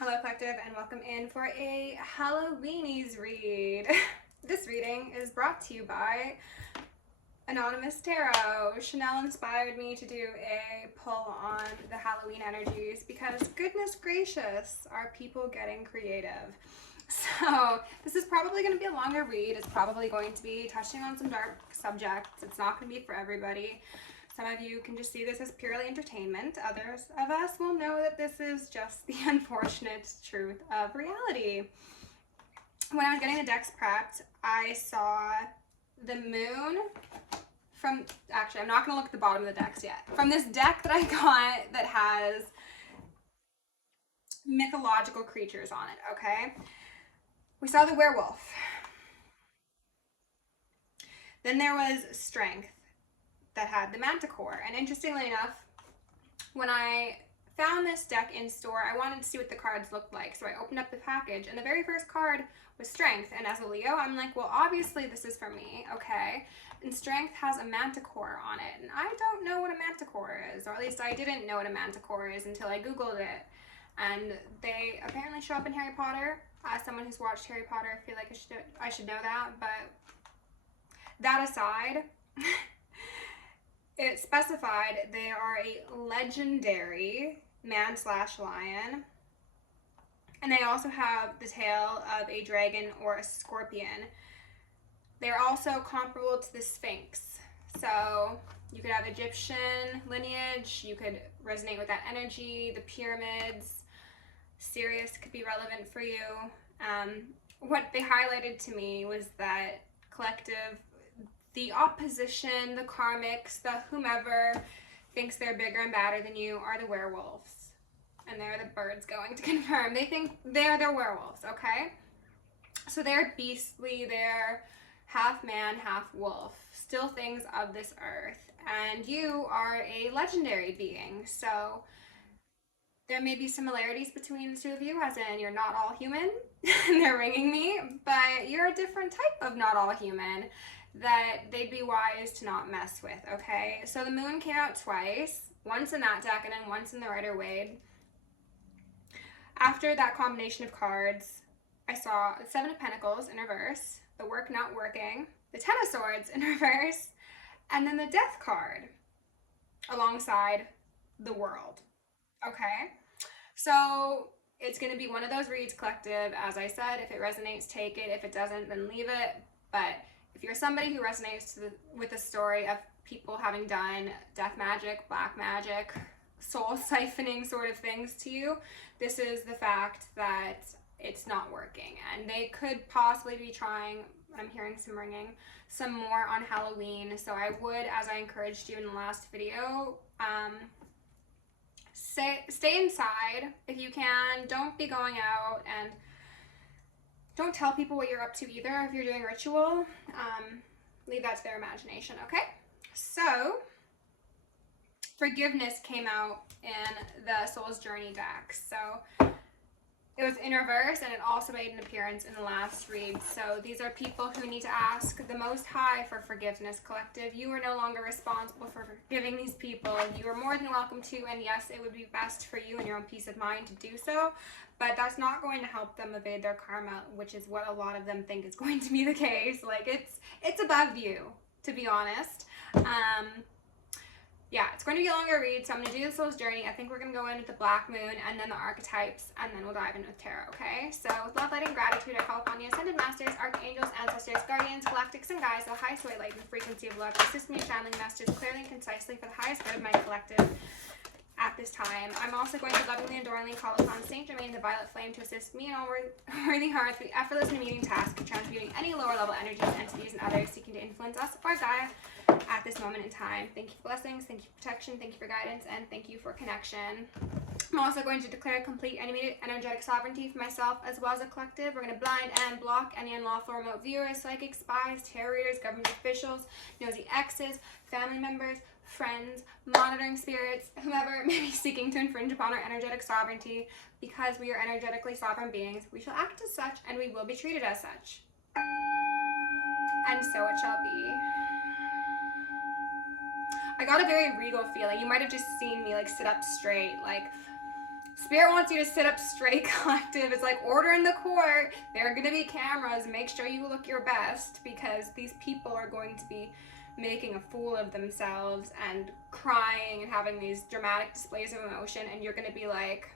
Hello Collective, and welcome in for a Halloweenies read. This reading is brought to you by Anonymous Tarot. Chanel inspired me to do a pull on the Halloween energies because goodness gracious, are people getting creative. So this is probably going to be a longer read. It's probably going to be touching on some dark subjects. It's not going to be for everybody. Some of you can just see this as purely entertainment. Others of us will know that this is just the unfortunate truth of reality. When I was getting the decks prepped, I saw the moon from, actually, I'm not going to look at the bottom of the decks yet. From this deck that I got that has mythological creatures on it, okay? We saw the werewolf. Then there was strength that had the manticore. And interestingly enough, when I found this deck in store, I wanted to see what the cards looked like. So I opened up the package, and the very first card was strength. And as a Leo, I'm like, well, obviously this is for me, okay? And strength has a manticore on it. And I don't know what a manticore is, or at least I didn't know what a manticore is until I Googled it. And they apparently show up in Harry Potter. As someone who's watched Harry Potter, I feel like I should know that. But that aside, it specified they are a legendary man/lion, and they also have the tail of a dragon or a scorpion. They're also comparable to the Sphinx. So you could have Egyptian lineage, you could resonate with that energy, the pyramids. Sirius could be relevant for you. What they highlighted to me was that collective, the opposition, the karmics, the whomever thinks they're bigger and badder than you are the werewolves. And they're the birds going to confirm. They think they're the werewolves, okay? So they're beastly, they're half man, half wolf, still things of this earth. And you are a legendary being, so there may be similarities between the two of you, as in you're not all human, and they're ringing me, but you're a different type of not all human that they'd be wise to not mess with, okay? So the moon came out twice, once in that deck and then once in the Rider-Waite. After that combination of cards, I saw the Seven of Pentacles in reverse, the work not working, the Ten of Swords in reverse, and then the Death card alongside the World, okay? So it's going to be one of those reads, collective. As I said, if it resonates, take it. If it doesn't, then leave it. But if you're somebody who resonates with the story of people having done death magic, black magic, soul siphoning sort of things to you, this is the fact that it's not working. And they could possibly be trying, I'm hearing some ringing, some more on Halloween. So I would, as I encouraged you in the last video, stay inside if you can. Don't be going out, and don't tell people what you're up to either if you're doing ritual. Leave that to their imagination, okay? So, forgiveness came out in the Soul's Journey deck. So, it was in reverse, and it also made an appearance in the last read. So, these are people who need to ask the Most High for forgiveness, collective. You are no longer responsible for forgiving these people. You are more than welcome to, and yes, it would be best for you and your own peace of mind to do so. But that's not going to help them evade their karma, which is what a lot of them think is going to be the case. Like, it's above you, to be honest. Yeah, it's going to be a longer read, so I'm going to do the Soul's Journey. I think we're going to go in with the Black Moon and then the Archetypes, and then we'll dive in with Tarot, okay? So, with love, light, and gratitude, I call upon the Ascended Masters, Archangels, Ancestors, Guardians, Galactics, and Guides, the highest way, light, and frequency of love, to assist me in channeling messages clearly and concisely for the highest good of my collective at this time. I'm also going to lovingly and adoringly call upon Saint Germain, the Violet Flame, to assist me in all worthy hearts with the effortless and immediate task of transmuting any lower level energies, entities, and others seeking to influence us or Gaia at this moment in time. Thank you for blessings, thank you for protection, thank you for guidance, and thank you for connection. I'm also going to declare complete animated energetic sovereignty for myself as well as a collective. We're going to blind and block any unlawful remote viewers, psychic spies, tarot readers, government officials, nosy exes, family members, friends, monitoring spirits, whomever may be seeking to infringe upon our energetic sovereignty. Because we are energetically sovereign beings, we shall act as such, and we will be treated as such. And so it shall be. I got a very regal feeling. You might have just seen me like sit up straight. Like, Spirit wants you to sit up straight, collective. It's like order in the court. There are going to be cameras. Make sure you look your best, because these people are going to be making a fool of themselves and crying and having these dramatic displays of emotion, and you're going to be like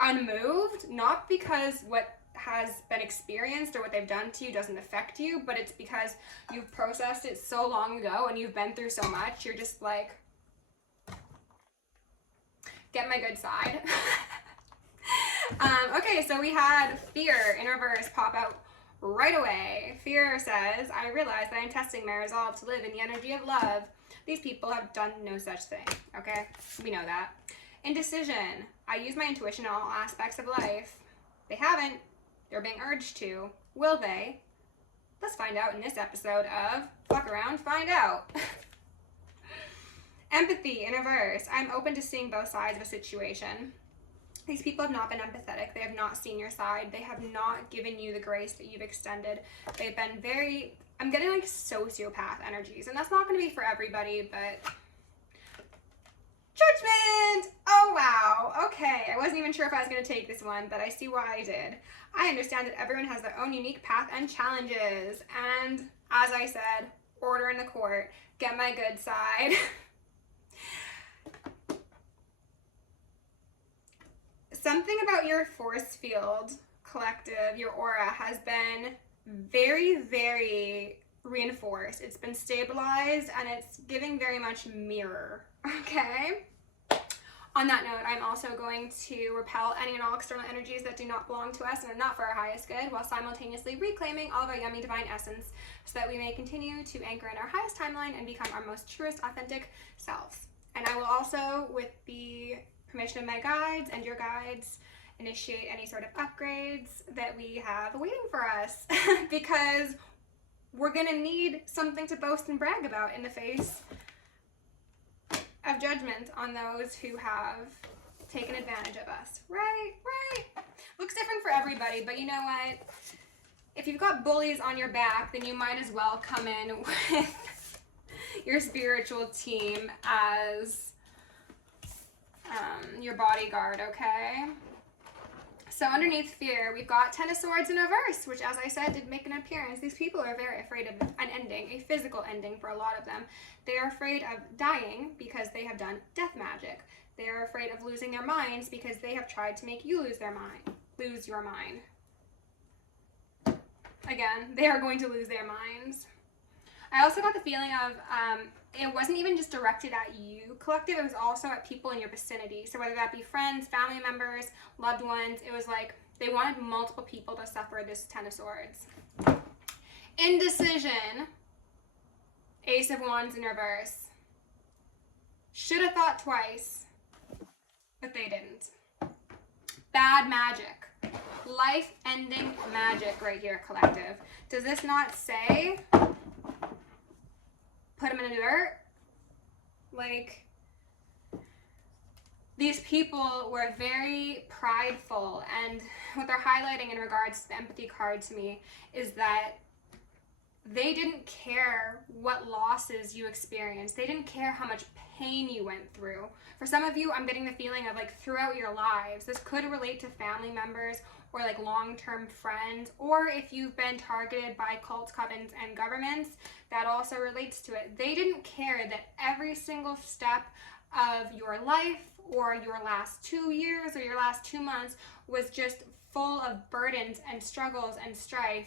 unmoved, not because what has been experienced or what they've done to you doesn't affect you, but it's because you've processed it so long ago and you've been through so much. You're just like, get my good side. Okay, so we had fear in reverse pop out right away. Fear says, I realize that I'm testing my resolve to live in the energy of love. These people have done no such thing. Okay, we know that. Indecision. I use my intuition in all aspects of life. They haven't. They're being urged to. Will they? Let's find out in this episode of Fuck Around, Find Out. Empathy in reverse. I'm open to seeing both sides of a situation. These people have not been empathetic. They have not seen your side. They have not given you the grace that you've extended. They've been very, I'm getting like sociopath energies, and that's not going to be for everybody, but judgment! Oh wow, okay. I wasn't even sure if I was going to take this one, but I see why I did. I understand that everyone has their own unique path and challenges, and as I said, order in the court. Get my good side. Something about your force field, collective, your aura, has been very, very reinforced. It's been stabilized, and it's giving very much mirror, okay? On that note, I'm also going to repel any and all external energies that do not belong to us and are not for our highest good, while simultaneously reclaiming all of our yummy divine essence, so that we may continue to anchor in our highest timeline and become our most truest, authentic selves. And I will also, with the permission of my guides and your guides, initiate any sort of upgrades that we have waiting for us, because we're gonna need something to boast and brag about in the face of judgment on those who have taken advantage of us. Right. Looks different for everybody, but you know what? If you've got bullies on your back, then you might as well come in with your spiritual team as your bodyguard, okay? So underneath fear, we've got Ten of Swords in reverse, which, as I said, did make an appearance. These people are very afraid of an ending, a physical ending for a lot of them. They are afraid of dying because they have done death magic. They are afraid of losing their minds because they have tried to make you lose your mind. Again, they are going to lose their minds. I also got the feeling of it wasn't even just directed at you, collective, it was also at people in your vicinity. So whether that be friends, family members, loved ones, it was like they wanted multiple people to suffer this Ten of Swords. Indecision, Ace of Wands in reverse. Should have thought twice, but they didn't. Bad magic. Life-ending magic right here, collective. Does this not say put them in the dirt? Like, these people were very prideful, and what they're highlighting in regards to the empathy card to me is that they didn't care what losses you experienced. They didn't care how much pain you went through. For some of you, I'm getting the feeling of like throughout your lives. This could relate to family members or like long-term friends, or if you've been targeted by cults, covens, and governments, that also relates to it. They didn't care that every single step of your life or your last 2 years or your last 2 months was just full of burdens and struggles and strife.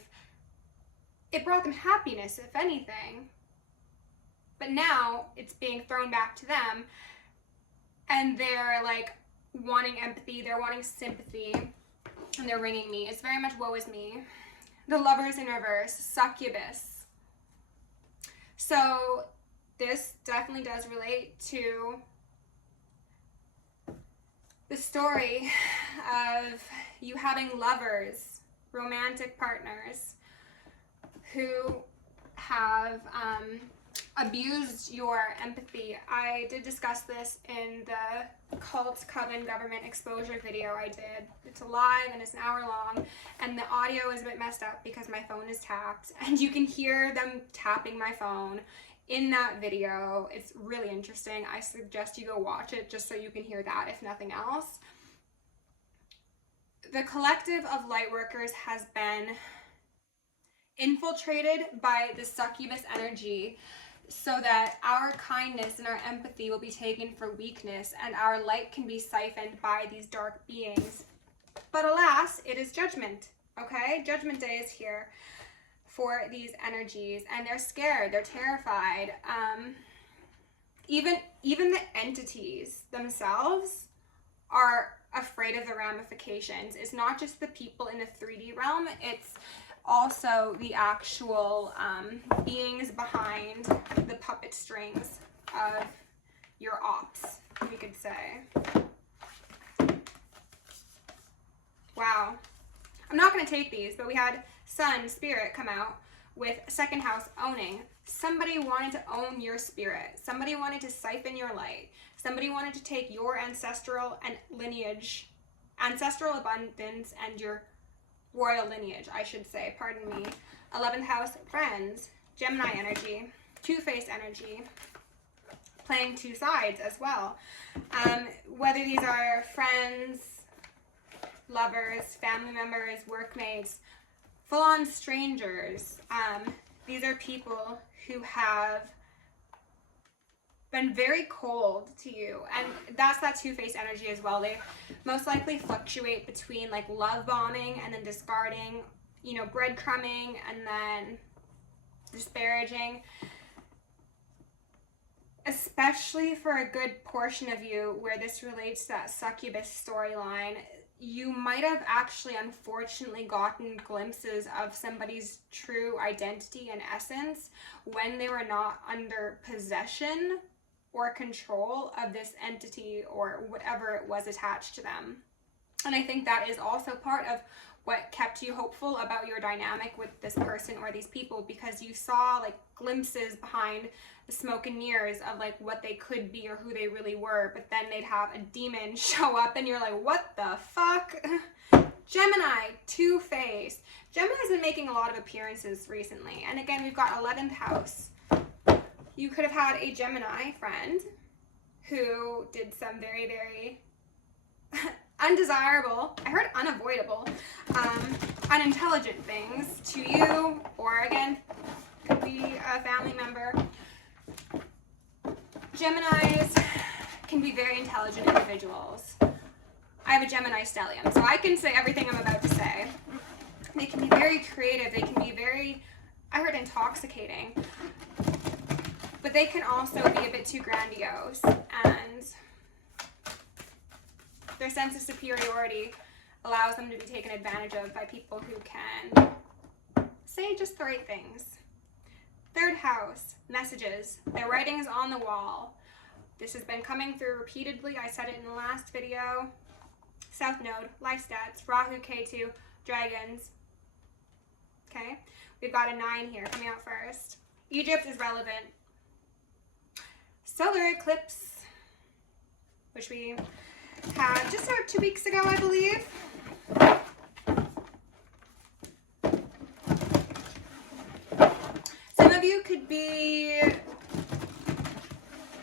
It brought them happiness, if anything. But now it's being thrown back to them, and they're like wanting empathy, they're wanting sympathy, and they're ringing me. It's very much woe is me. The Lovers in reverse, succubus. So this definitely does relate to the story of you having lovers, romantic partners, who have abused your empathy. I did discuss this in the cult, coven, government exposure video I did. It's live and it's an hour long, and the audio is a bit messed up because my phone is tapped, and you can hear them tapping my phone in that video. It's really interesting. I suggest you go watch it just so you can hear that, if nothing else. The collective of light workers has been infiltrated by the succubus energy so that our kindness and our empathy will be taken for weakness and our light can be siphoned by these dark beings. But alas, it is judgment, okay? Judgment day is here for these energies, and they're scared, they're terrified. Even the entities themselves are afraid of the ramifications. It's not just the people in the 3D realm, it's also the actual beings behind the puppet strings of your ops, we could say. Wow. I'm not going to take these, but we had Sun, Spirit come out with second house owning. Somebody wanted to own your spirit. Somebody wanted to siphon your light. Somebody wanted to take your ancestral and lineage, ancestral abundance, and your royal lineage, I should say, pardon me. 11th house, friends, Gemini energy, two-faced energy, playing two sides as well. Whether these are friends, lovers, family members, workmates, full-on strangers, these are people who have been very cold to you, and that's that two-faced energy as well. They most likely fluctuate between like love bombing and then discarding, you know, breadcrumbing and then disparaging, especially for a good portion of you where this relates to that succubus storyline. You might have actually unfortunately gotten glimpses of somebody's true identity and essence when they were not under possession or control of this entity or whatever it was attached to them. And I think that is also part of what kept you hopeful about your dynamic with this person or these people, because you saw like glimpses behind the smoke and mirrors of like what they could be or who they really were, but then they'd have a demon show up and you're like, what the fuck? Gemini, two-faced. Gemini's been making a lot of appearances recently. And again, we've got 11th house. You could have had a Gemini friend who did some very, very undesirable, I heard unavoidable, unintelligent things to you, or again, could be a family member. Geminis can be very intelligent individuals. I have a Gemini stellium, so I can say everything I'm about to say. They can be very creative, they can be very, I heard intoxicating, but they can also be a bit too grandiose, and their sense of superiority allows them to be taken advantage of by people who can say just the right things. Third house, messages. Their writing is on the wall. This has been coming through repeatedly. I said it in the last video. South Node, life stats, Rahu, K2, dragons. Okay, we've got a 9 here coming out first. Egypt is relevant. Solar eclipse, which we had just about 2 weeks ago, I believe. Some of you could be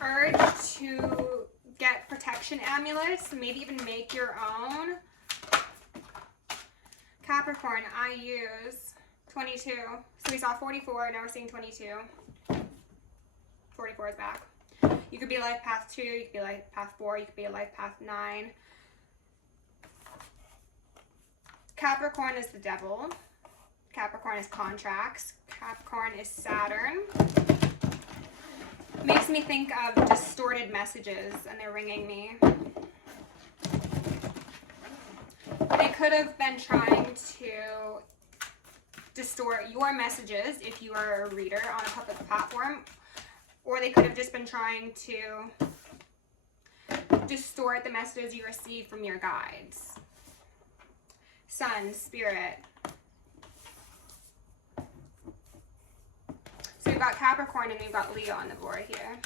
urged to get protection amulets, maybe even make your own. Capricorn, I use 22. So we saw 44, now we're seeing 22. 44 is back. You could be a life path 2, you could be a life path 4, you could be a life path 9. Capricorn is the devil. Capricorn is contracts. Capricorn is Saturn. Makes me think of distorted messages, and they're ringing me. They could have been trying to distort your messages if you are a reader on a public platform, or they could have just been trying to distort the messages you receive from your guides. Sun, Spirit. So we've got Capricorn and we've got Leo on the board here.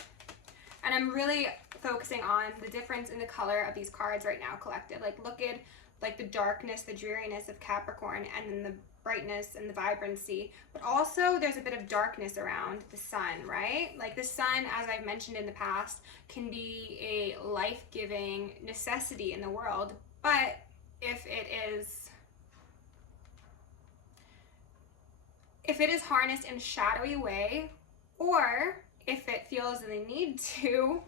And I'm really focusing on the difference in the color of these cards right now, collective. Like, look at like the darkness, the dreariness of Capricorn, and then the brightness and the vibrancy. But also there's a bit of darkness around the sun, right? Like the sun, as I've mentioned in the past, can be a life-giving necessity in the world, but if it is harnessed in a shadowy way, or if it feels the need to,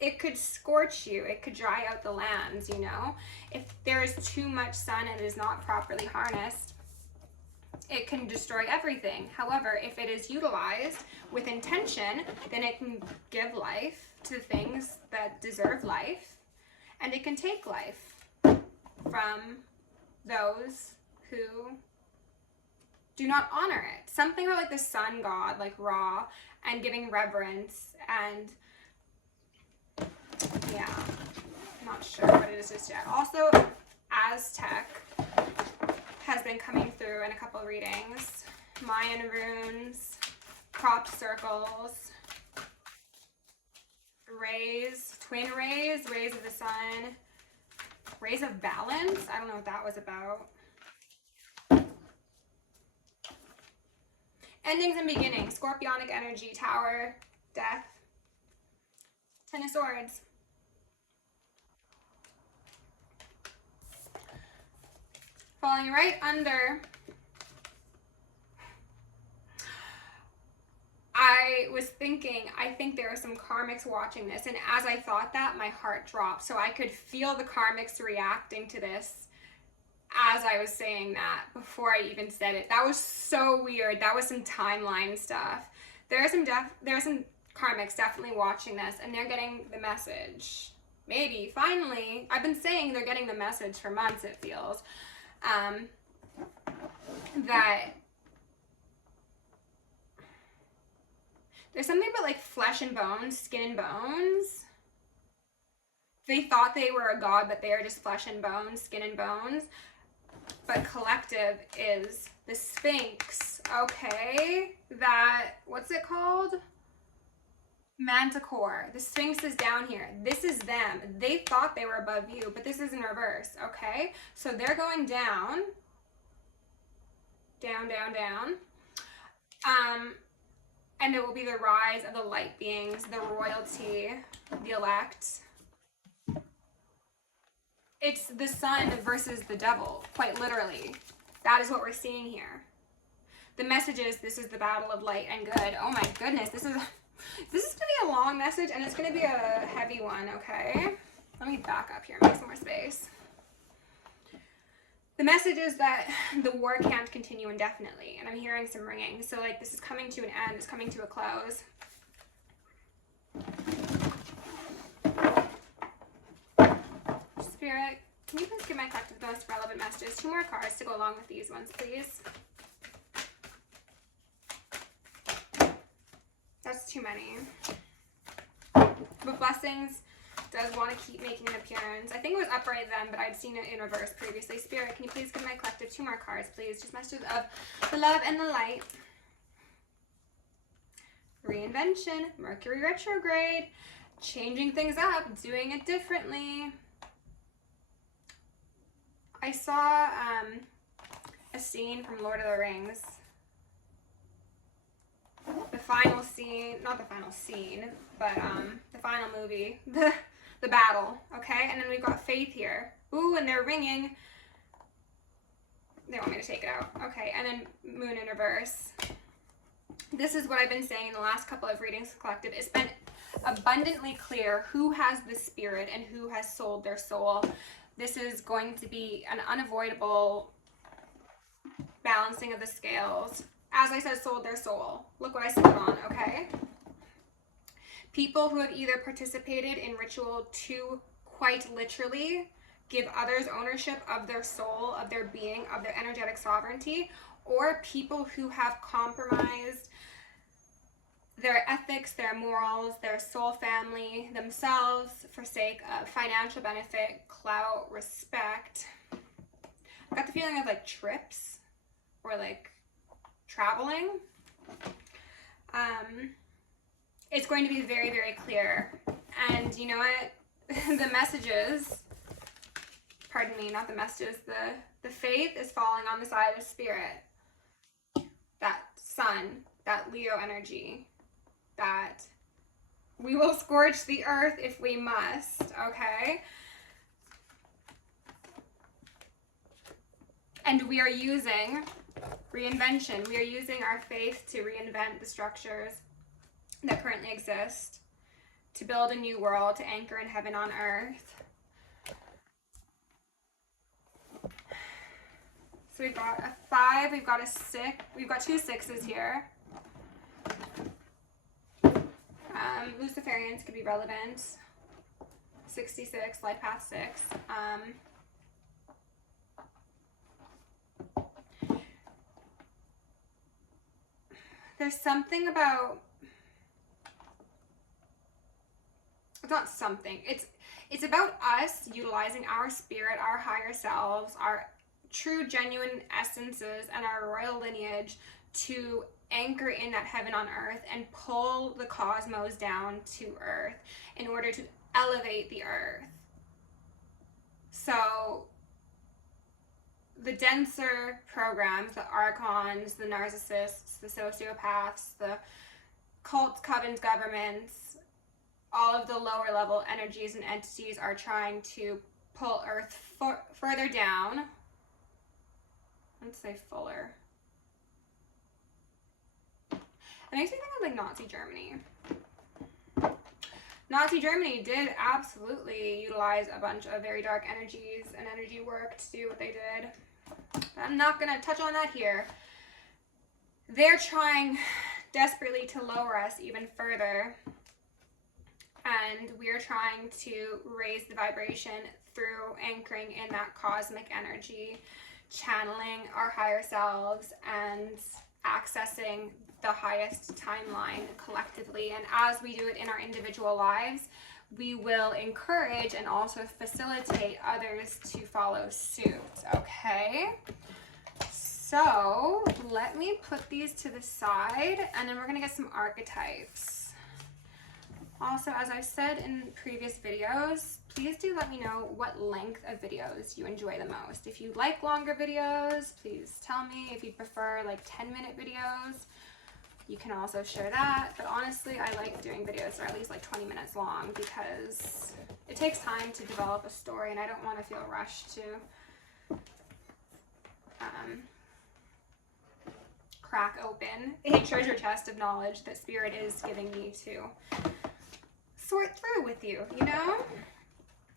it could scorch you. It could dry out the lands, you know? If there is too much sun and it is not properly harnessed, it can destroy everything. However, if it is utilized with intention, then it can give life to things that deserve life, and it can take life from those who do not honor it. Something about like the sun god, like Ra, and giving reverence, and yeah, I'm not sure what it is just yet. Also, Aztec has been coming through in a couple readings. Mayan runes, crop circles, rays, twin rays, rays of the sun, rays of balance. I don't know what that was about. Endings and beginnings, scorpionic energy, tower, death, 10 of swords. Falling right under. I was thinking, I think there are some karmics watching this, and as I thought that, my heart dropped. So I could feel the karmics reacting to this as I was saying that before I even said it. That was so weird. That was some timeline stuff. There are some karmics definitely watching this, and they're getting the message. Maybe, finally. I've been saying they're getting the message for months, it feels. That there's something about like flesh and bones, skin and bones. They thought they were a god, but they are just flesh and bones, skin and bones. But collective is the Sphinx, okay? That, what's it called? Manticore. The Sphinx is down here. This is them. They thought they were above you, but this is in reverse, okay? So they're going down. Down, down, down. And it will be the rise of the light beings, the royalty, the elect. It's the sun versus the devil, quite literally. That is what we're seeing here. The message is, this is the battle of light and good. Oh my goodness, this is gonna be a long message, and it's gonna be a heavy one, okay? Let me back up here, make some more space. The message is that the war can't continue indefinitely, and I'm hearing some ringing. So like this is coming to an end, it's coming to a close. Spirit, can you please give my collective the most relevant messages? 2 more cards to go along with these ones, please. That's too many. But blessings does want to keep making an appearance. I think it was upright then, but I'd seen it in reverse previously. Spirit, can you please give my collective 2 more cards, please? Just messages of the love and the light. Reinvention, Mercury retrograde, changing things up, doing it differently. I saw a scene from Lord of the Rings. The final scene, not the final scene, but the final movie, the battle, okay? And then we've got Faith here. Ooh, and they're ringing. They want me to take it out. Okay, and then Moon in reverse. This is what I've been saying in the last couple of readings collective. It's been abundantly clear who has the spirit and who has sold their soul. This is going to be an unavoidable balancing of the scales. As I said, sold their soul. Look what I split on, okay? People who have either participated in ritual to quite literally give others ownership of their soul, of their being, of their energetic sovereignty, or people who have compromised their ethics, their morals, their soul family, themselves for sake of financial benefit, clout, respect. I got the feeling of like trips or like traveling. It's going to be very, very clear. And you know what? The messages, pardon me, not the messages, the faith is falling on the side of spirit. That sun, that Leo energy, that we will scorch the earth if we must, okay? And we are using reinvention. We are using our faith to reinvent the structures that currently exist, to build a new world, to anchor in heaven on earth. So we've got a 5, we've got a 6, we've got 2 6s here. Luciferians could be relevant. 66, life path 6. There's something about, it's not something, it's about us utilizing our spirit, our higher selves, our true genuine essences, and our royal lineage to anchor in that heaven on earth and pull the cosmos down to earth in order to elevate the earth. So the denser programs, the archons, the narcissists, the sociopaths, the cults, covens, governments, all of the lower level energies and entities are trying to pull earth further down. Let's say fuller. It makes me think of like Nazi Germany. Nazi Germany did absolutely utilize a bunch of very dark energies and energy work to do what they did. But I'm not going to touch on that here. They're trying desperately to lower us even further. And we're trying to raise the vibration through anchoring in that cosmic energy, channeling our higher selves, and accessing the highest timeline collectively. And as we do it in our individual lives, we will encourage and also facilitate others to follow suit. Okay, so let me put these to the side, and then we're gonna get some archetypes. Also, as I've said in previous videos, please do let me know what length of videos you enjoy the most. If you like longer videos, please tell me. If you prefer like 10-minute videos, you can also share that. But honestly, I like doing videos that are at least like 20 minutes long because it takes time to develop a story, and I don't want to feel rushed to crack open a treasure chest of knowledge that Spirit is giving me to sort through with you, you know?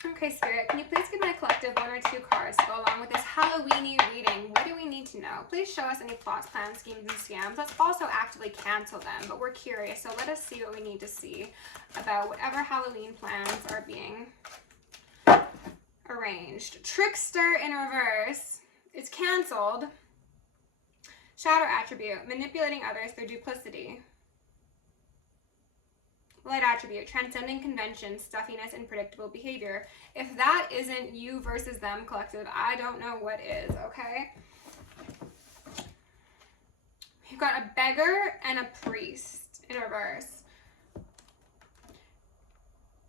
Okay, Spirit, can you please give my collective 1 or 2 cards to go along with this Halloween-y reading? What do we need to know? Please show us any plots, plans, schemes, and scams. Let's also actively cancel them, but we're curious, so let us see what we need to see about whatever Halloween plans are being arranged. Trickster in reverse. It's canceled. Shadow attribute. Manipulating others through duplicity. Light attribute, transcending convention, stuffiness, and predictable behavior. If that isn't you versus them collective, I don't know what is, okay? We've got a beggar and a priest in reverse.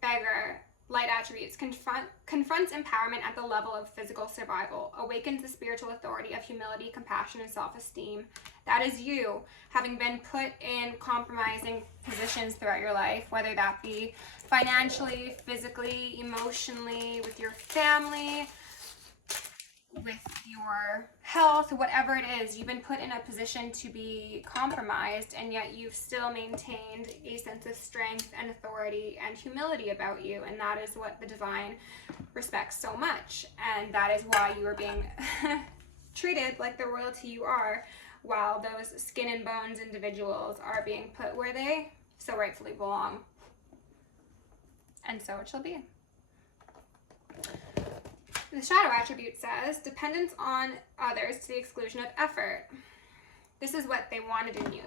Beggar, light attributes, confronts empowerment at the level of physical survival, awakens the spiritual authority of humility, compassion, and self-esteem. That is you, having been put in compromising positions throughout your life, whether that be financially, physically, emotionally, with your family, with your health, whatever it is. You've been put in a position to be compromised, and yet you've still maintained a sense of strength and authority and humility about you, and that is what the divine respects so much, and that is why you are being treated like the royalty you are, while those skin and bones individuals are being put where they so rightfully belong. And so it shall be. The shadow attribute says, dependence on others to the exclusion of effort. This is what they wanted in you.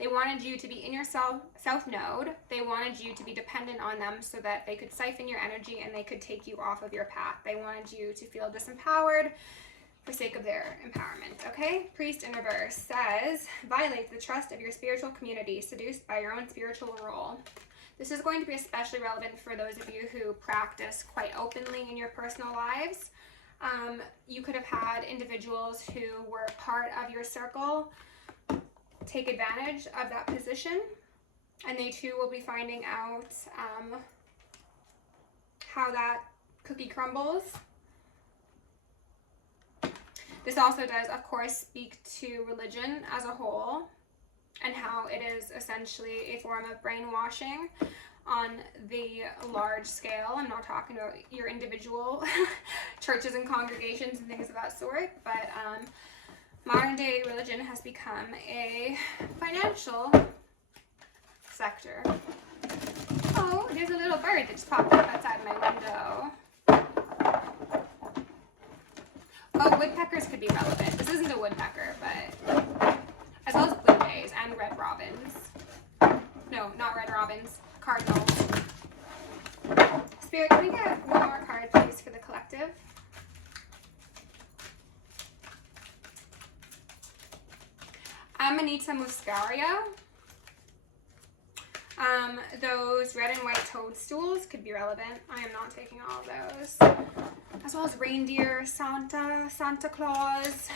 They wanted you to be in your south node. They wanted you to be dependent on them so that they could siphon your energy and they could take you off of your path. They wanted you to feel disempowered for sake of their empowerment, okay? Priest in reverse says, violate the trust of your spiritual community, seduced by your own spiritual role. This is going to be especially relevant for those of you who practice quite openly in your personal lives. You could have had individuals who were part of your circle take advantage of that position, and they too will be finding out how that cookie crumbles. This also does, of course, speak to religion as a whole and how it is essentially a form of brainwashing on the large scale. I'm not talking about your individual churches and congregations and things of that sort, but modern day religion has become a financial sector. Oh, there's a little bird that just popped up outside my window. Oh, woodpeckers could be relevant. This isn't a woodpecker, but as well as blue jays and red robins. No, not red robins. Cardinals. Spirit, can we get one more card, please, for the collective? I'm gonna need some Muscaria. Those red and white toadstools could be relevant. I am not taking all of those. As well as reindeer, Santa Claus.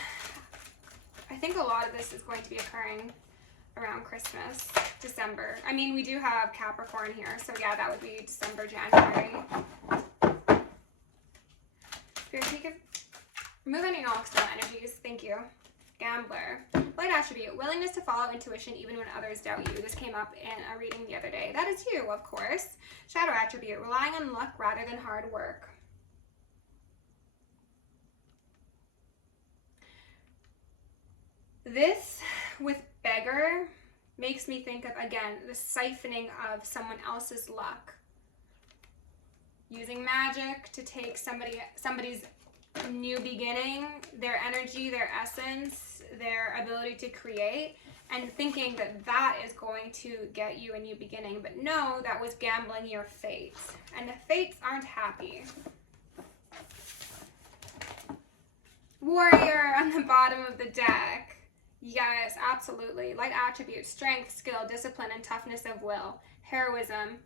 I think a lot of this is going to be occurring around Christmas, December. I mean, we do have Capricorn here, so yeah, that would be December, January. Spirit, can you remove any non-external energies? Thank you. Gambler. Light attribute. Willingness to follow intuition even when others doubt you. This came up in a reading the other day. That is you, of course. Shadow attribute. Relying on luck rather than hard work. This, with beggar, makes me think of, again, the siphoning of someone else's luck. Using magic to take somebody's new beginning, their energy, their essence, their ability to create, and thinking that that is going to get you a new beginning. But no, that was gambling your fates. And the fates aren't happy. Warrior on the bottom of the deck. Yes, absolutely. Light attributes, strength, skill, discipline, and toughness of will. Heroism,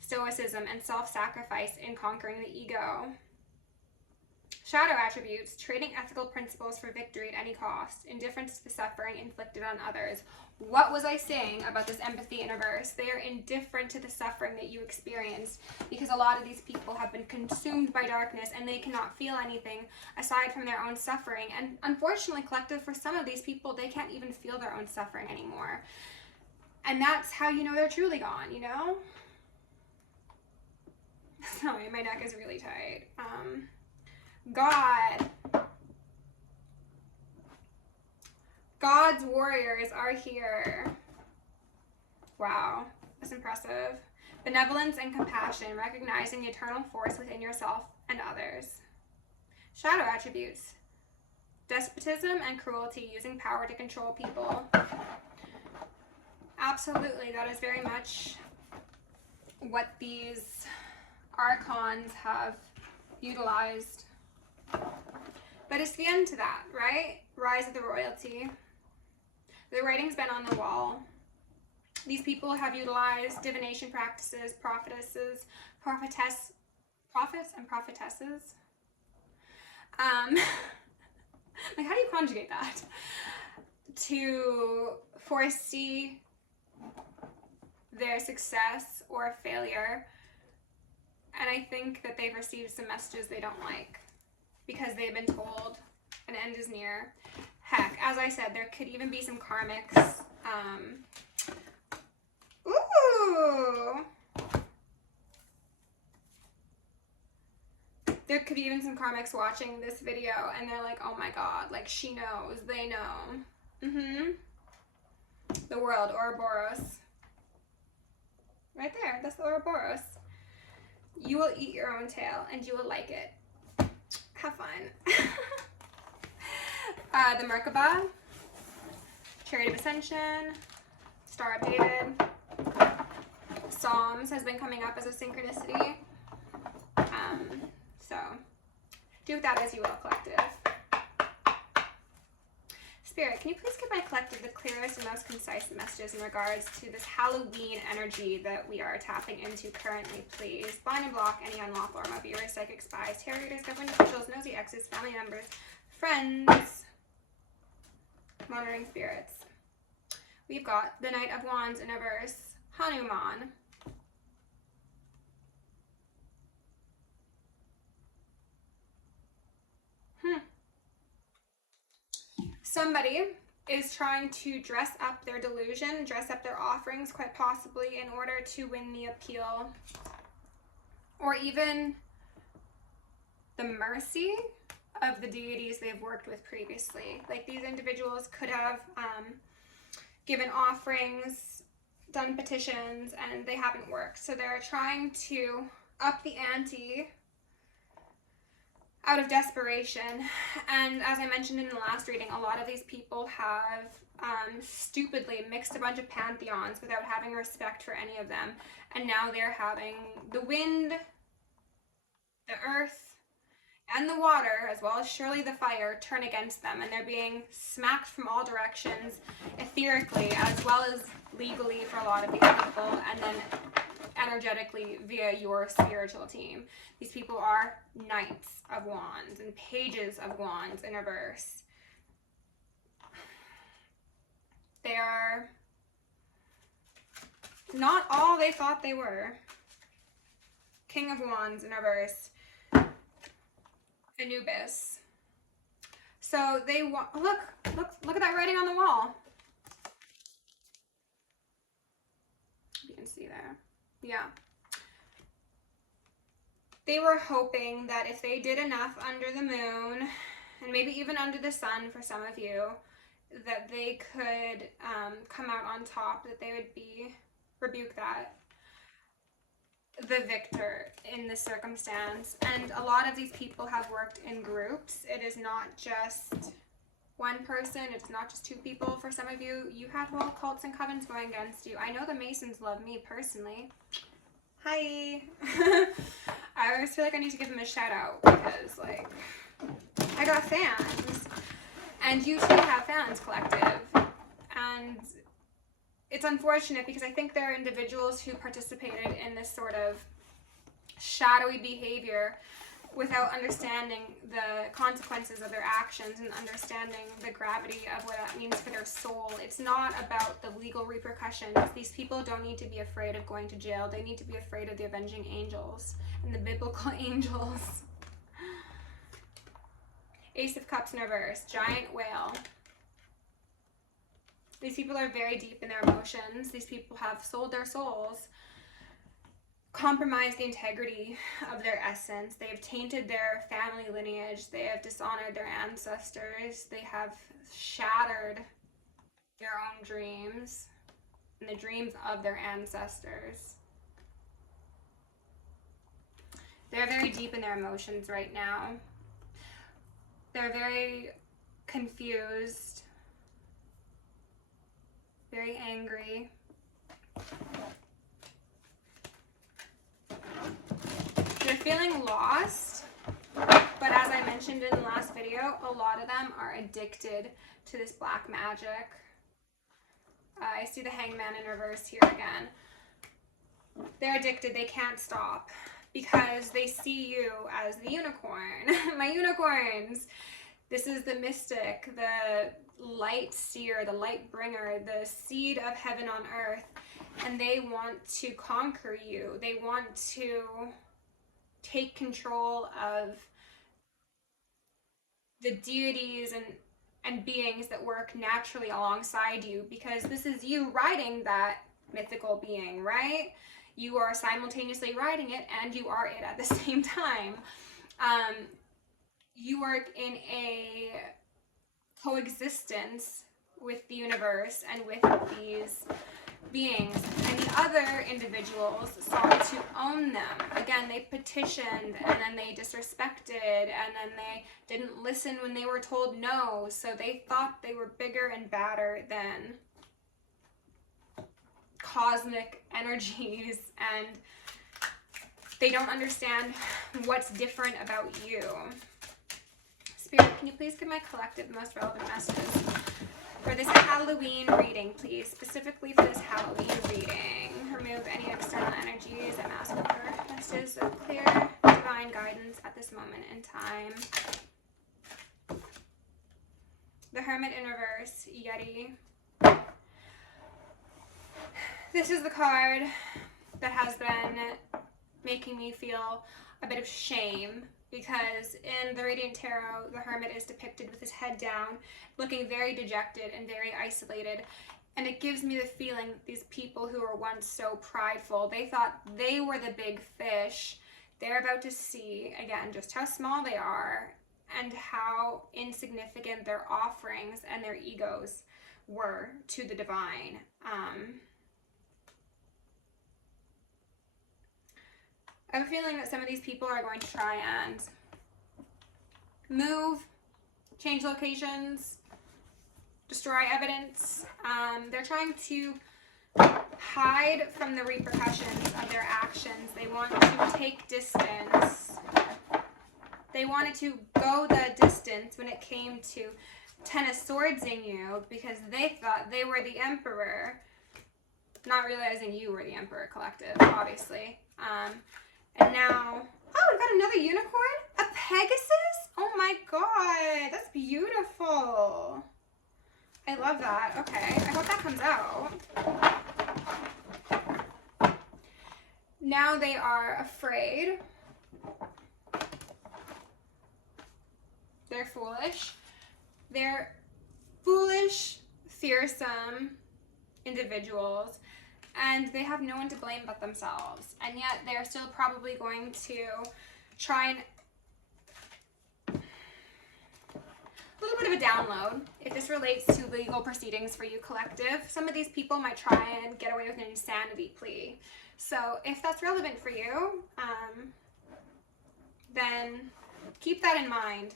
stoicism, and self-sacrifice in conquering the ego. Shadow attributes, trading ethical principles for victory at any cost. Indifference to the suffering inflicted on others. What was I saying about this empathy universe? They are indifferent to the suffering that you experienced because a lot of these people have been consumed by darkness and they cannot feel anything aside from their own suffering. And unfortunately, collective, for some of these people, they can't even feel their own suffering anymore. And that's how you know they're truly gone, you know? Sorry, my neck is really tight. God's warriors are here. Wow, that's impressive. Benevolence and compassion, recognizing the eternal force within yourself and others. Shadow attributes, despotism and cruelty, using power to control people. Absolutely, that is very much what these archons have utilized. But it's the end to that, right? Rise of the royalty. The writing's been on the wall. These people have utilized divination practices, prophets and prophetesses. Like, how do you conjugate that? To foresee their success or failure. And I think that they've received some messages they don't like because they've been told an end is near. Heck, as I said, there could even be some karmics. Ooh! There could be even some karmics watching this video and they're like, oh my god, like she knows, they know. The world, Ouroboros. Right there, that's the Ouroboros. You will eat your own tail and you will like it. Have fun. The Merkaba, Chariot of Ascension, Star of David, Psalms has been coming up as a synchronicity. So do with that as you will, collective. Spirit, can you please give my collective the clearest and most concise messages in regards to this Halloween energy that we are tapping into currently, please? Blind and block any unlawful or viewers, psychic spies, tarot readers, government officials, nosy exes, family members, friends, monitoring spirits. We've got the Knight of Wands in reverse, Hanuman. Somebody is trying to dress up their delusion, dress up their offerings, quite possibly, in order to win the appeal or even the mercy of the deities they've worked with previously. Like, these individuals could have given offerings, done petitions, and they haven't worked. So they're trying to up the ante out of desperation. And as I mentioned in the last reading, a lot of these people have stupidly mixed a bunch of pantheons without having respect for any of them. And now they're having the wind, the earth, and the water, as well as surely the fire, turn against them. And they're being smacked from all directions, etherically, as well as legally for a lot of these people, and then energetically via your spiritual team. These people are Knights of Wands and Pages of Wands in reverse. They are not all they thought they were. King of Wands in reverse. Anubis. So they want, look at that writing on the wall. You can see there. Yeah. They were hoping that if they did enough under the moon, and maybe even under the sun for some of you, that they could come out on top, that they would be, rebuke that, the victor in this circumstance. And a lot of these people have worked in groups. It is not just one person, it's not just two people. For some of you, you had whole cults and covens going against you. I know the Masons love me personally. Hi. I always feel like I need to give them a shout out because, like, I got fans. And you too have fans, collective. And it's unfortunate because I think there are individuals who participated in this sort of shadowy behavior without understanding the consequences of their actions and understanding the gravity of what that means for their soul. It's not about the legal repercussions. These people don't need to be afraid of going to jail. They need to be afraid of the avenging angels and the biblical angels. Ace of Cups in reverse. Giant whale. These people are very deep in their emotions. These people have sold their souls, compromised the integrity of their essence. They have tainted their family lineage. They have dishonored their ancestors. They have shattered their own dreams and the dreams of their ancestors. They're very deep in their emotions right now. They're very confused, very angry. They're feeling lost, but as I mentioned in the last video, a lot of them are addicted to this black magic. I see the Hangman in reverse here again. They're addicted, they can't stop because they see you as the unicorn. My unicorns! This is the mystic, the light seer, the light bringer, the seed of heaven on earth, and they want to conquer you. They want to take control of the deities and beings that work naturally alongside you, because this is you riding that mythical being, right? You are simultaneously riding it and you are it at the same time. You work in a coexistence with the universe and with these beings, and the other individuals sought to own them. Again, they petitioned and then they disrespected and then they didn't listen when they were told no, so they thought they were bigger and badder than cosmic energies, and they don't understand what's different about you. Spirit, can you please give my collective the most relevant messages for this Halloween reading, please? Specifically for this Halloween reading. Remove any external energies. I'm asking for messages of clear, divine guidance at this moment in time. The Hermit in reverse, Yeti. This is the card that has been making me feel a bit of shame because in the Radiant Tarot, the Hermit is depicted with his head down, looking very dejected and very isolated. And it gives me the feeling that these people who were once so prideful, they thought they were the big fish. They're about to see, again, just how small they are and how insignificant their offerings and their egos were to the divine. I have a feeling that some of these people are going to try and move, change locations, destroy evidence. They're trying to hide from the repercussions of their actions. They want to take distance. They wanted to go the distance when it came to Ten of Swords-ing you because they thought they were the Emperor, not realizing you were the Emperor collective, obviously. And now, oh, we've got another unicorn? A Pegasus? Oh my god, that's beautiful. I love that. Okay, I hope that comes out. Now they are afraid. They're foolish. They're foolish, fearsome individuals, and they have no one to blame but themselves. And yet they're still probably going to try and... A little bit of a download if this relates to legal proceedings for you, collective. Some of these people might try and get away with an insanity plea. So if that's relevant for you, then keep that in mind.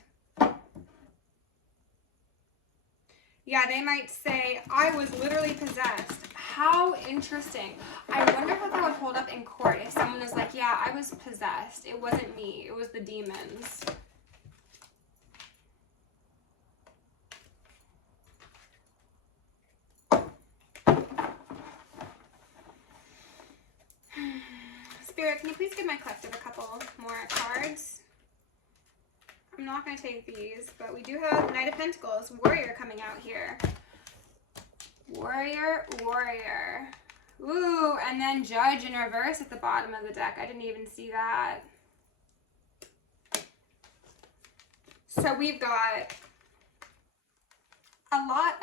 Yeah, they might say, I was literally possessed. How interesting. I wonder how that would hold up in court if someone was like, yeah, I was possessed. It wasn't me. It was the demons. Spirit, can you please give my collective a couple more cards? I'm not going to take these, but we do have Knight of Pentacles, Warrior coming out here. Warrior, Warrior. Ooh, and then Judge in reverse at the bottom of the deck. I didn't even see that. So we've got a lot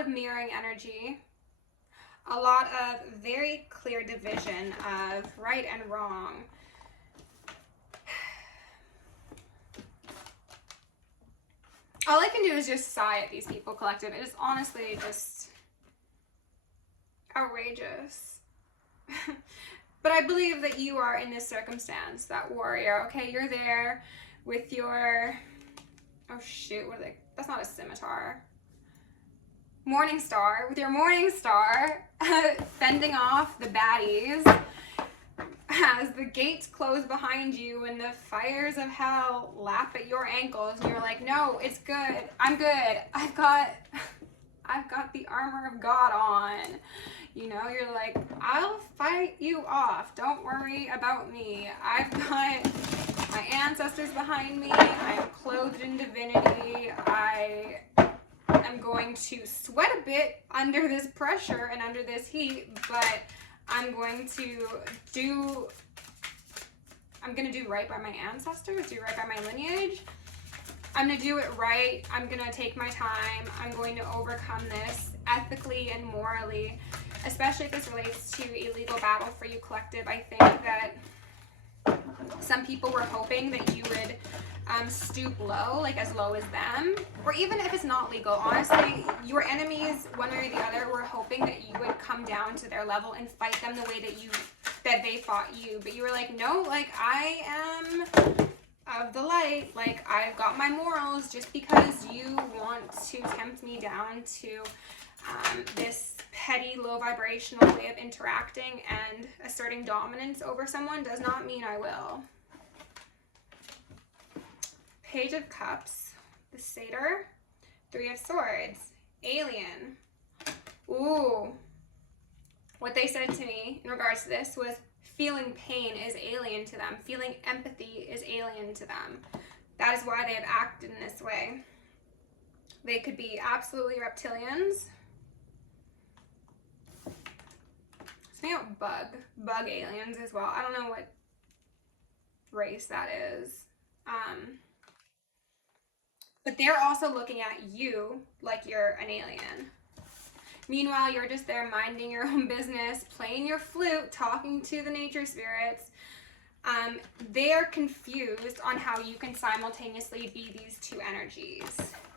of mirroring energy. A lot of very clear division of right and wrong. All I can do is just sigh at these people, collective. It is honestly just outrageous. But I believe that you are in this circumstance, that warrior. Okay, you're there with your... Oh shoot, what are they? That's not a scimitar. Morning Star, with your Morning Star, fending off the baddies as the gates close behind you and the fires of hell lap at your ankles, and you're like, no, it's good, I'm good, I've got the armor of God on. You know, you're like, I'll fight you off, don't worry about me. I've got my ancestors behind me, I am clothed in divinity, I am going to sweat a bit under this pressure and under this heat, but I'm going to do right by my ancestors, do right by my lineage. I'm going to do it right. I'm going to take my time. I'm going to overcome this ethically and morally, especially if this relates to a legal battle for you, collective. I think that some people were hoping that you would stoop low, like as low as them, or even if it's not legal, honestly, your enemies, one way or the other, were hoping that you would come down to their level and fight them the way that they fought you. But you were like, no, like, I am of the light, like, I've got my morals. Just because you want to tempt me down to this petty, low vibrational way of interacting and asserting dominance over someone does not mean I will. Page of Cups, the Satyr, Three of Swords, Alien. Ooh. What they said to me in regards to this was feeling pain is alien to them. Feeling empathy is alien to them. That is why they have acted in this way. They could be absolutely reptilians. Something about bug aliens as well. I don't know what race that is. But they're also looking at you like you're an alien. Meanwhile, you're just there minding your own business, playing your flute, talking to the nature spirits. They are confused on how you can simultaneously be these two energies.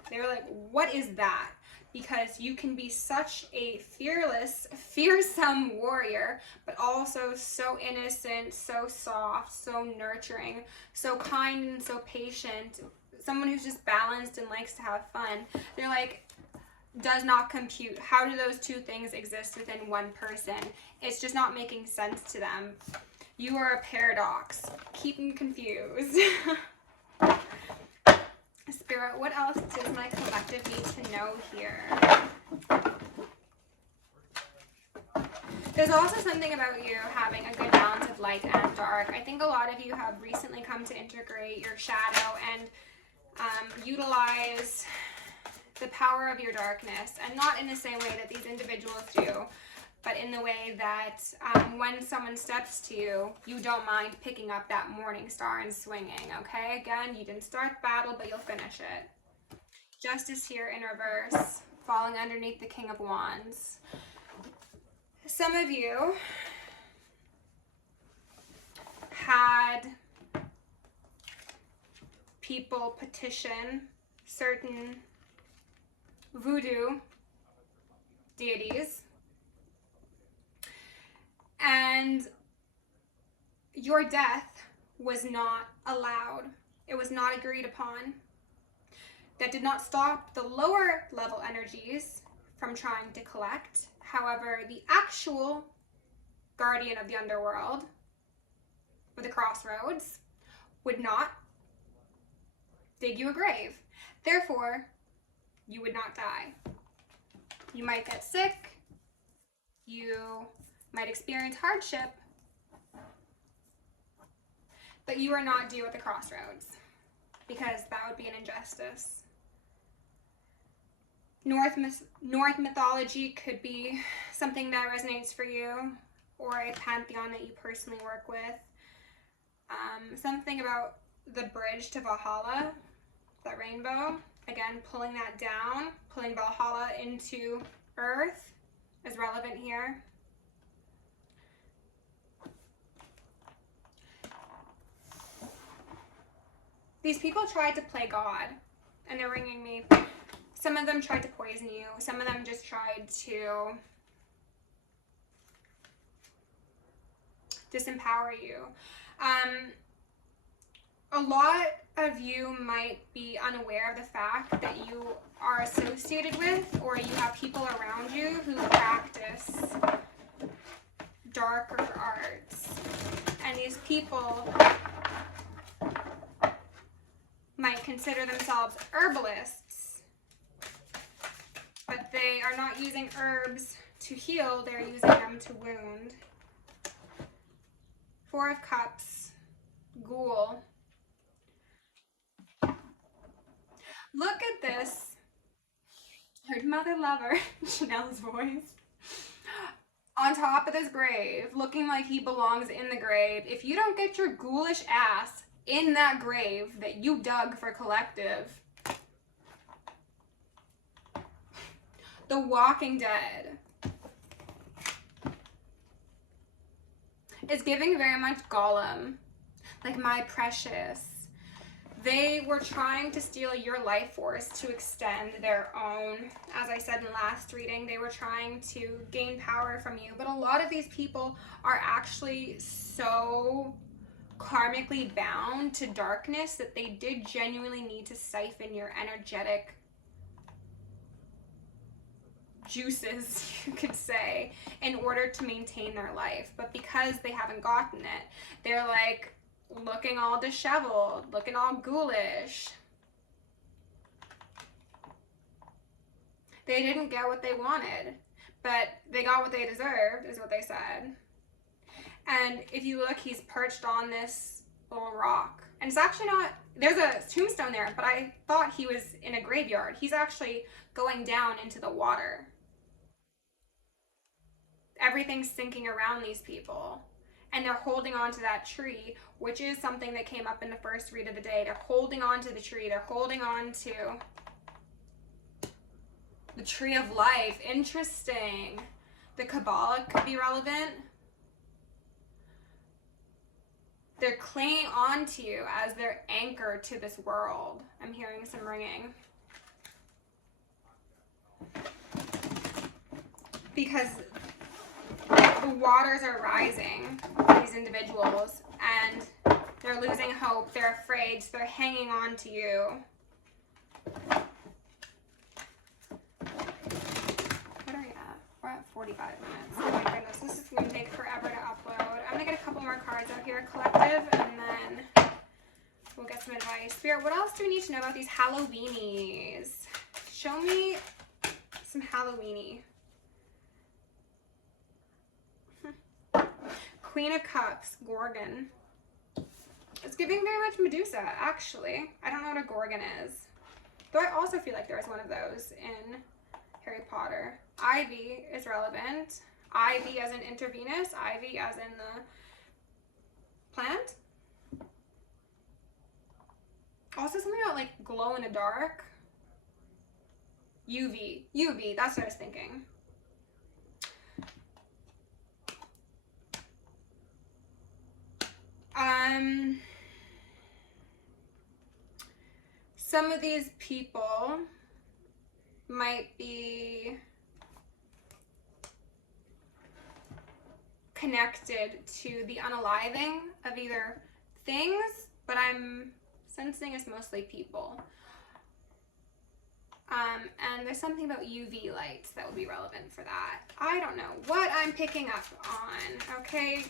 They're like, what is that? Because you can be such a fearless, fearsome warrior, but also so innocent, so soft, so nurturing, so kind and so patient. Someone who's just balanced and likes to have fun. They're like, does not compute. How do those two things exist within one person? It's just not making sense to them. You are a paradox. Keep them confused. Spirit, what else does my collective need to know here? There's also something about you having a good balance of light and dark. I think a lot of you have recently come to integrate your shadow and utilize the power of your darkness, and not in the same way that these individuals do, but in the way that when someone steps to you, you don't mind picking up that morning star and swinging, okay? Again, you didn't start the battle, but you'll finish it. Justice here in reverse, falling underneath the King of Wands. Some of you had people petition certain voodoo deities, and your death was not allowed. It was not agreed upon. That did not stop the lower level energies from trying to collect. However, the actual guardian of the underworld, or the crossroads, would not dig you a grave. Therefore, you would not die. You might get sick. You might experience hardship. But you are not due at the crossroads, because that would be an injustice. North mythology could be something that resonates for you, or a pantheon that you personally work with. Something about the bridge to Valhalla, that rainbow. Again, pulling that down, pulling Valhalla into Earth is relevant here. These people tried to play God, and they're ringing me. Some of them tried to poison you. Some of them just tried to disempower you. A lot of you might be unaware of the fact that you are associated with, or you have people around you who practice darker arts. And these people might consider themselves herbalists, but they are not using herbs to heal, they're using them to wound. Four of Cups, Ghoul. Look at this. Heard Mother Lover, Chanel's voice. On top of this grave, looking like he belongs in the grave. If you don't get your ghoulish ass in that grave that you dug for collective, The Walking Dead is giving very much Gollum, like my precious. They were trying to steal your life force to extend their own. As I said in the last reading, they were trying to gain power from you. But a lot of these people are actually so karmically bound to darkness that they did genuinely need to siphon your energetic juices, you could say, in order to maintain their life. But because they haven't gotten it, they're like looking all disheveled, looking all ghoulish. They didn't get what they wanted, but they got what they deserved, is what they said. And if you look, he's perched on this little rock. And it's actually not, there's a tombstone there, but I thought he was in a graveyard. He's actually going down into the water. Everything's sinking around these people. and they're holding on to that tree, which is something that came up in the first read of the day. They're holding on to the tree. They're holding on to the tree of life. Interesting. The Kabbalah could be relevant. They're clinging on to you as their anchor to this world. I'm hearing some ringing. Because the waters are rising for these individuals, and they're losing hope, they're afraid, so they're hanging on to you. What are we at? We're at 45 minutes. Oh my goodness, this is going to take forever to upload. I'm going to get a couple more cards out here, collective, and then we'll get some advice. Spirit, what else do we need to know about these Halloweenies? Show me some Halloweeny. Queen of Cups, Gorgon. It's giving very much Medusa, actually. I don't know what a Gorgon is. Though I also feel like there's one of those in Harry Potter. Ivy is relevant. Ivy as in intravenous, ivy as in the plant. Also something about like glow in the dark. UV, that's what I was thinking. Some of these people might be connected to the unaliving of either things, but I'm sensing it's mostly people. And there's something about UV lights that would be relevant for that. I don't know what I'm picking up on, okay?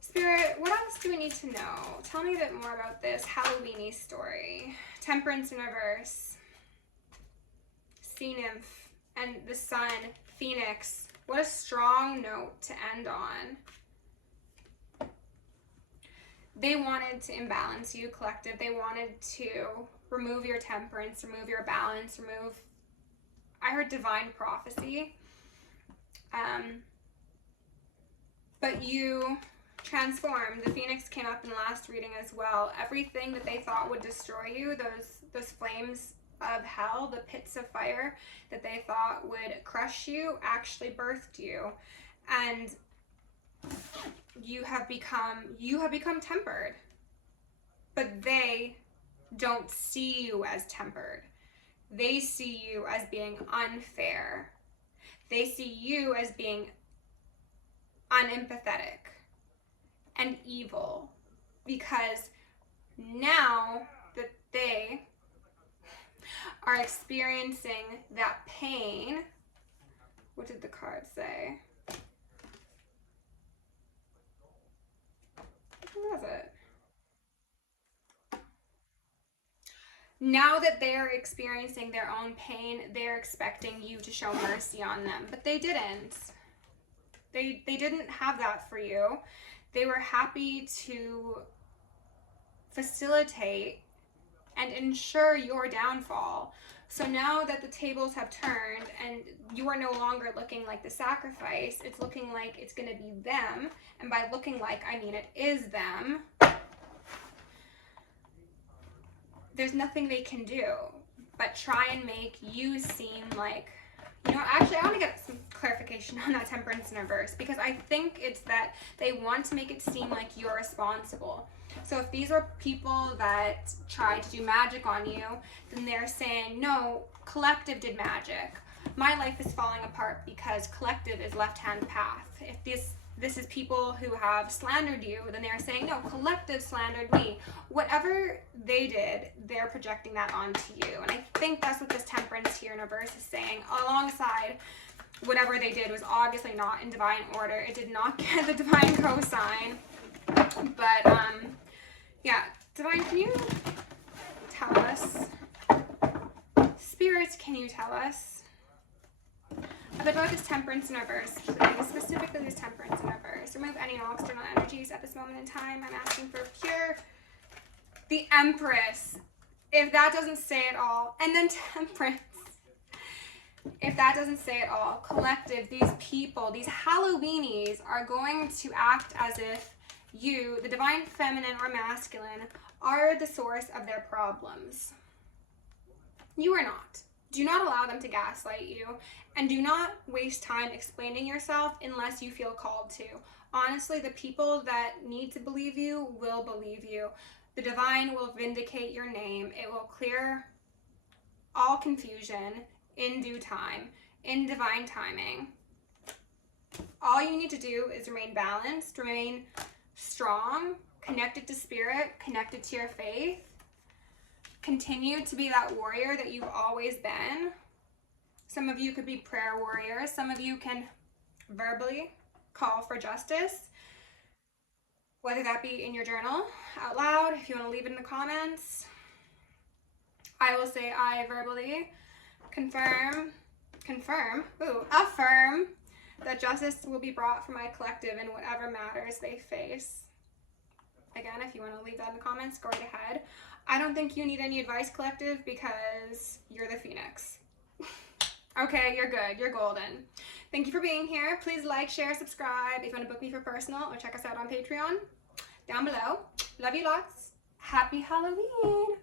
Spirit, what else do we need to know? Tell me a bit more about this Halloweeny story. Temperance in reverse. Sea nymph and the sun, Phoenix. What a strong note to end on. They wanted to imbalance you, collective. They wanted to remove your temperance, remove your balance, remove, I heard divine prophecy. But you transformed. The Phoenix came up in the last reading as well. Everything that they thought would destroy you, those flames of hell, the pits of fire that they thought would crush you, actually birthed you. And you have become tempered. But they don't see you as tempered. They see you as being unfair. They see you as being unempathetic and evil, because now that they are experiencing that pain, what did the card say? What was it? Now that they're experiencing their own pain, they're expecting you to show mercy on them, but they didn't. They didn't have that for you. They were happy to facilitate and ensure your downfall. So now that the tables have turned and you are no longer looking like the sacrifice, it's looking like it's going to be them. And by looking like, I mean it is them. There's nothing they can do but try and make you seem like, you know, actually I want to get some clarification on that temperance in reverse, because I think it's that they want to make it seem like you're responsible. So if these are people that tried to do magic on you, then they're saying, no, collective did magic. My life is falling apart because collective is left-hand path. If this is people who have slandered you, then they're saying, no, collective slandered me. Whatever they did, they're projecting that onto you. And I think that's what this temperance here in reverse is saying. Alongside, whatever they did was obviously not in divine order. It did not get the divine cosign. But, yeah, divine, can you tell us? Spirits, can you tell us a bit about this temperance in reverse, specifically this temperance in reverse? Remove any and all external energies at this moment in time. I'm asking for pure. The Empress, if that doesn't say it all. And then temperance. If that doesn't say it all, collective, these people, these Halloweenies are going to act as if you, the divine feminine or masculine, are the source of their problems. You are not. Do not allow them to gaslight you, and do not waste time explaining yourself unless you feel called to. Honestly, the people that need to believe you will believe you. The divine will vindicate your name. It will clear all confusion in due time, in divine timing. All you need to do is remain balanced, remain strong, connected to spirit, connected to your faith. Continue to be that warrior that you've always been. Some of you could be prayer warriors. Some of you can verbally call for justice, whether that be in your journal, out loud, if you want to leave it in the comments. I will say I verbally affirm that justice will be brought for my collective in whatever matters they face. Again, if you want to leave that in the comments, go right ahead. I don't think you need any advice, collective, because you're the phoenix. Okay, you're good. You're golden. Thank you for being here. Please like, share, subscribe. If you want to book me for personal, or check us out on Patreon down below. Love you lots. Happy Halloween.